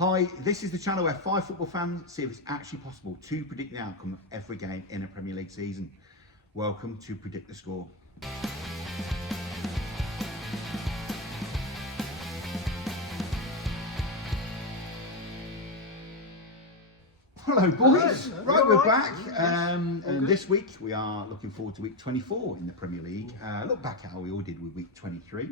Hi, this is the channel where 5 football fans see if it's actually possible to predict the outcome of every game in a Premier League season. Welcome to Predict the Score. Hello boys, Hello. right, we're All back right. and good. this week we are looking forward to week 24 in the Premier League. Look back at how we all did with week 23.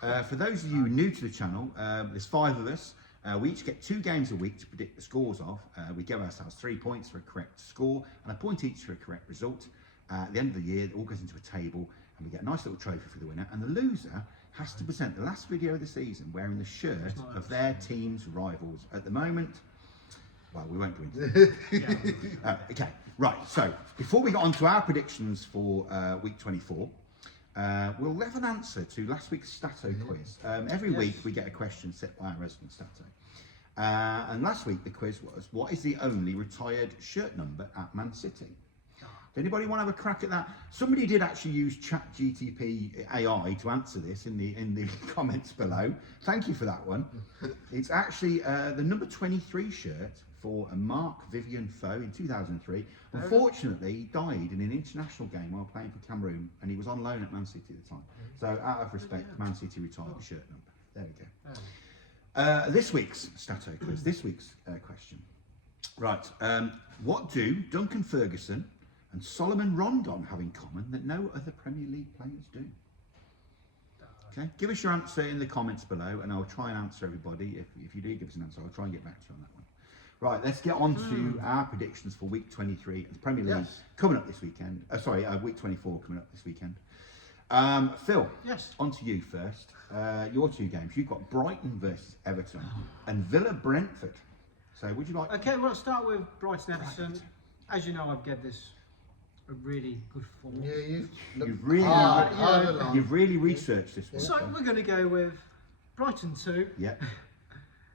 For those of you new to the channel, there's 5 of us. We each get 2 games a week to predict the scores of. We give ourselves 3 points for a correct score and a point each for a correct result. At the end of the year, it all goes into a table and we get a nice little trophy for the winner. And the loser has to present the last video of the season wearing the shirt of their team's rivals. At the moment, well, we won't go into that. Okay, right. So before we get on to our predictions for week 24, we'll have an answer to last week's Stato quiz. Every week we get a question set by our resident Stato. And last week the quiz was, what is the only retired shirt number at Man City? Does anybody want to have a crack at that? Somebody did actually use ChatGPT AI to answer this in the comments below. Thank you for that one. It's actually the number 23 shirt for a Mark Vivian Foe in 2003. Unfortunately, he died in an international game while playing for Cameroon, and he was on loan at Man City at the time. So, out of respect, Man City retired the shirt number. There we go. This week's Stato quiz, this week's question. Right, what do Duncan Ferguson and Solomon Rondon have in common that no other Premier League players do? Okay, give us your answer in the comments below, and I'll try and answer everybody. If you do give us an answer, I'll try and get back to you on that one. Right, let's get on to our predictions for week 23 of the Premier League coming up this weekend. Week 24 coming up this weekend. Phil, on to you first. Your 2 games. You've got Brighton versus Everton and Villa Brentford. So, would you like? Okay, well, let's start with Brighton Everton. As you know, I've given this a really good form. Yeah, You've really researched this one. So we're going to go with Brighton 2. Yeah.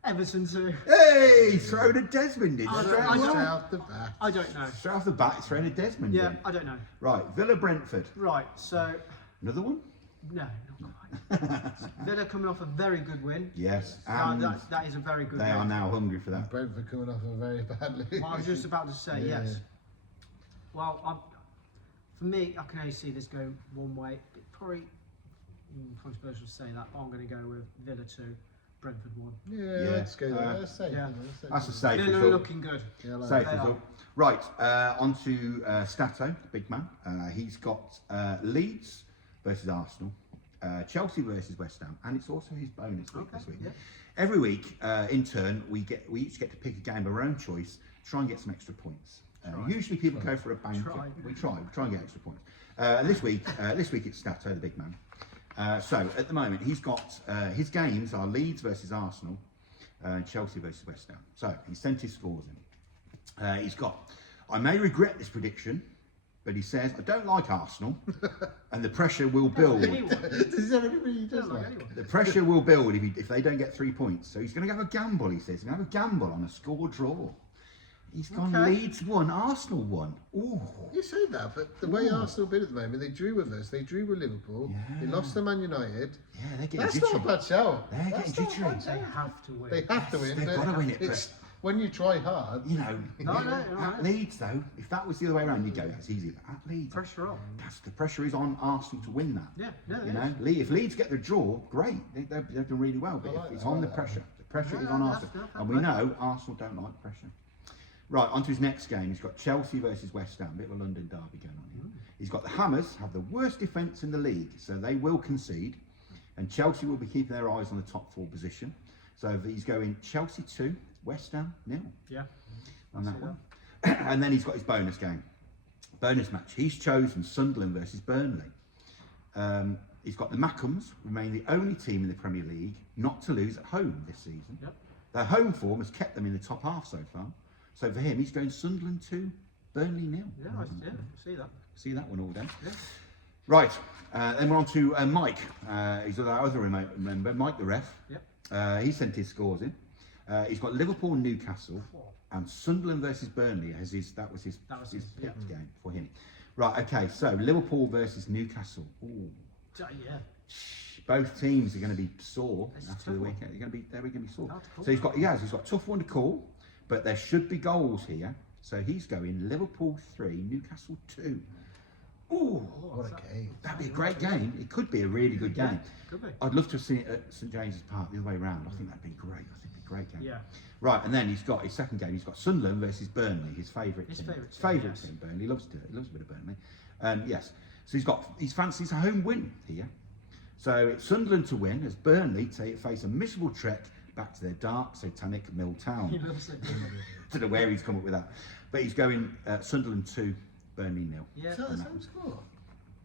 Everton 2. Hey, thrown at Desmond. I straight don't- off the bat. I don't know. Straight off the bat, it's thrown at Desmond. Yeah, in. I don't know. Right, Villa Brentford. Right, so Another one? no, not quite. Villa coming off a very good win. Yes. No, And that is a very good they win. are now hungry for that. Brentford coming off a very bad lead. Well, I was just about to say Yeah. yes. Well, for me, I can only see this go one way. It probably, controversial to say that, but I'm going to go with Villa 2, Brentford 1. Yeah, let's go there. That's safe. yeah. That's a safe Villa result. looking good. Yeah, like Safe They result. Right, on to Stato, the big man. He's got Leeds versus Arsenal, Chelsea versus West Ham, and it's also his bonus week this week. Yeah. Every week, in turn, we each get to pick a game of our own choice, try and get some extra points. Usually people go for a banker. We try and get extra points. And this week it's Stato, the big man. So at the moment, he's got his games are Leeds versus Arsenal, Chelsea versus West Ham. So he sent his scores in. He's got, I may regret this prediction, but he says, I don't like Arsenal, and the pressure will build. Does everybody does Don't like that? anyone. The pressure will build if they don't get 3 points. So he's going to have a gamble, he says. He's going to have a gamble on a score draw. He's gone Leeds 1, Arsenal 1. Ooh. You say that, but the way Arsenal been at the moment, they drew with us, they drew with Liverpool, they lost to Man United. Yeah, they're getting That's jittery. not a bad shout. They're getting jittery. They have to win. They have to win. They've got to win it, It's when you try hard. You know, No, at Leeds though, if that was the other way around, you go, that's easy. But at Leeds, Pressure on. the pressure is on Arsenal to win that. Yeah, no, You it know, if Leeds get the draw, great, they've done really well. But if it's on the pressure, the pressure is on Arsenal, and we know Arsenal don't like pressure. Right, on to his next game. He's got Chelsea versus West Ham. Bit of a London derby going on here. He's got the Hammers, have the worst defence in the league, so they will concede. And Chelsea will be keeping their eyes on the top 4 position. So he's going Chelsea 2, West Ham 0 Yeah. on that one. And then he's got his bonus game. Bonus match. He's chosen Sunderland versus Burnley. He's got the Mackhams, remain the only team in the Premier League not to lose at home this season. Yep. Their home form has kept them in the top half so far. So for him, he's going Sunderland 2, Burnley 0. Yeah, see that. See that one all day. Yeah. Right, then we're on to Mike. He's our other remote member, Mike the ref. Yep. He sent his scores in. He's got Liverpool, Newcastle, and Sunderland versus Burnley as that was his picked game for him. Right, okay, so Liverpool versus Newcastle. Ooh. Yeah. both teams are going to be sore It's a after the tough one. weekend. They're going to be sore. Hard to call. So he's got a tough one to call, but there should be goals here. So he's going Liverpool 3, Newcastle 2. Ooh, What a game. that'd be a great game. It could be a really good game. Could be. I'd love to have seen it at St James's Park the other way around. I think that'd be great. I think it'd be a great game. Yeah. Right, and then he's got his second game. He's got Sunderland versus Burnley, his favourite His team. favourite His team, favourite yes. team. Burnley. He loves a bit of Burnley. Yes. So he fancies a home win here. So it's Sunderland to win as Burnley face a miserable trek back to their dark satanic mill He town. loves it. Don't know where he's come up with that, but he's going Sunderland 2, Burnley 0. Yeah. Is that the same score?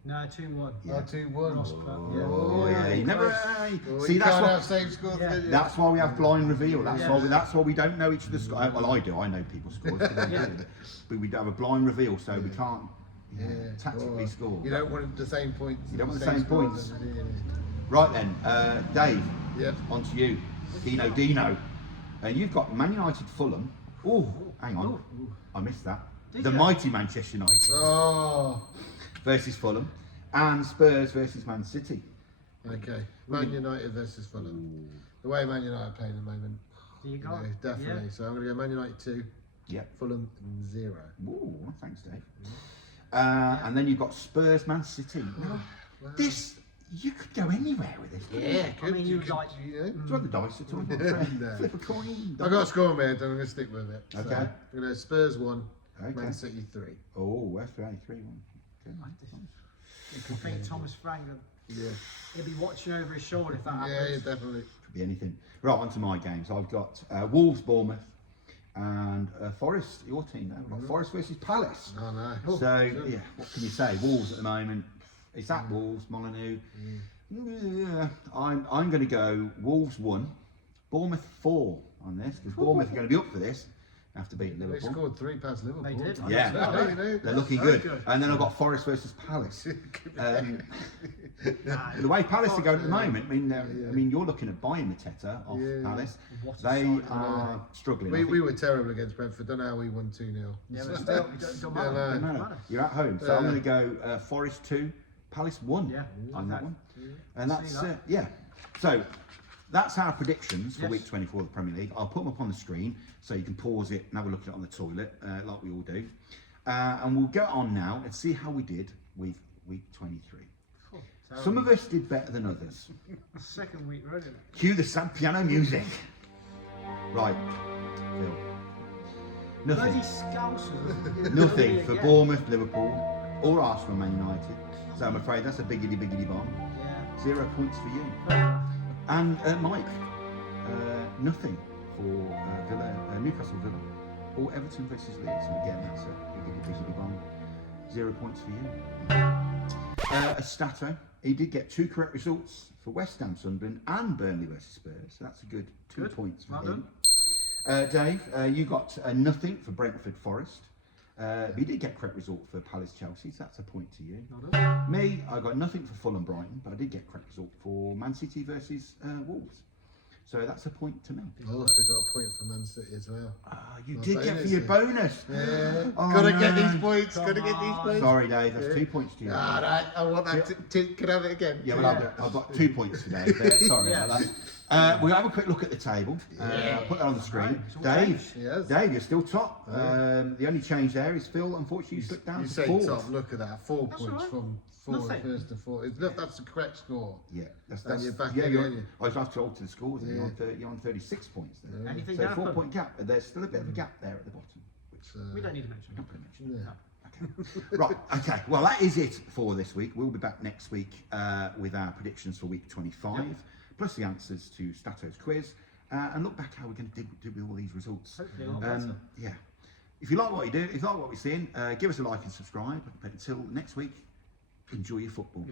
No, 2-1. Yeah. Oh, 2-1. Ross, Oh yeah, you Close. never. Oh, See, you that's can't what. have same scores. Yeah. can you? That's why we have blind reveal. That's Yeah. why. That's why we don't know each other's scores. Well, I do. I know people's scores, Yeah. but we have a blind reveal, so we can't tactically Oh, score. You don't want the same points. You don't want the same scores, points. do you? Right then, Dave. Yep. On to you, Dino. And you've got Man United, Fulham. Oh, hang on, I missed that. Did The you? mighty Manchester United Oh, versus Fulham, and Spurs versus Man City. okay. Man United versus Fulham. The way Man United are playing at the moment, Do you you go? know, definitely. So I'm going to go Man United 2, Yep. Fulham 0. Ooh, thanks, Dave. And then you've got Spurs, Man City. Now, Wow. this you could go anywhere with this. couldn't you? Yeah, I mean, you you'd like- you know. Do you want the dice at all? No. Flip a coin. I've got a score in my head, and I'm going to stick with it. So, Okay. I'm going to go Spurs 1, Okay. Man City 3. Oh, that's right. 3-1. Okay. I think Thomas Frank, Yeah. he'll be watching over his shoulder if that Yeah, happens. definitely. Could be anything. Right, on to my games. I've got Wolves, Bournemouth, and Forest, your team now. We've got Forest versus Palace. Oh, no. So, yeah, what can you say? Wolves at the moment. It's at Wolves, Molyneux. Yeah, I'm going to go Wolves 1, Bournemouth 4 on this, because Bournemouth are going to be up for this after beating They Liverpool. scored 3 past Liverpool. They did. Yeah, Yeah, you know. they're looking Very good. good. And then I've got Forest versus Palace. The way Palace are going at the moment, I mean, you're looking at buying Mateta off Yeah. Palace. What a They side. are struggling. I We think. were terrible against Brentford. Don't know how we won 2-0. Yeah, but still, it don't matter. Yeah, no. Don't No, matter. you're at home, so I'm going to go Forest 2, Palace 1 Yeah. on that Okay. one. And that's See that. yeah. So that's our predictions for Yes. week 24 of the Premier League. I'll put them up on the screen so you can pause it and have a look at it on the toilet, like we all do. And we'll go on now and see how we did with week 23. So, Some of us did better than others. second week running. Cue the sad piano music. Right, Phil. Bloody Nothing. Scousers. Nothing for Yeah. Bournemouth, Liverpool, or Arsenal, Man United. So I'm afraid that's a biggity bomb. Yeah. 0 points for you. Fair enough. And Mike, nothing for Villa, Newcastle Villa, or Everton versus Leeds. And again, that's a biggity bomb. 0 points for you. Estato, he did get 2 correct results for West Ham, Sunderland, and Burnley versus Spurs. So that's a good 2 Good. points for Well him. Dave, you got nothing for Brentford Forest. He did get correct result for Palace Chelsea, so that's a point to you. Well done. Me, I got nothing for Fulham Brighton, but I did get correct result for Man City versus Wolves. So that's a point to me. I also got a point for Man City as well. Ah, you My did get for bonus, your yeah. bonus. Yeah. Oh, Gotta get no. these points. Come Gotta get these on. points. Sorry, Dave, that's Yeah. 2 points to you. All right. I want that. Can I have it again? Yeah, well, I've got 2 points today. Sorry Yeah. about that. We'll have a quick look at the table. I'll put that on the screen. Right, it's all Dave, changed. Yes. Dave, you're still top. The only change there is Phil. Unfortunately, you slipped down You to say 4th. top. Look at that. 4 That's points all right. from 4 Nothing. first to 4. Look, that's the correct score. Yeah, that's And you're back yeah. in, You're, aren't you? I was have to alter the scores. Then. Yeah. You're on 36 points there. Anything So to happen? 4-point gap. There's still a bit of a gap there at the bottom. So, We don't need to mention Not it. going to mention. yeah. Okay. Right. Okay. Well, that is it for this week. We'll be back next week with our predictions for week 25, plus the answers to Stato's quiz, and look back how we're going to do with all these results. Hopefully a lot better. Yeah. If you like what you do, if you like what we're seeing, give us a like and subscribe. But until next week, enjoy your football.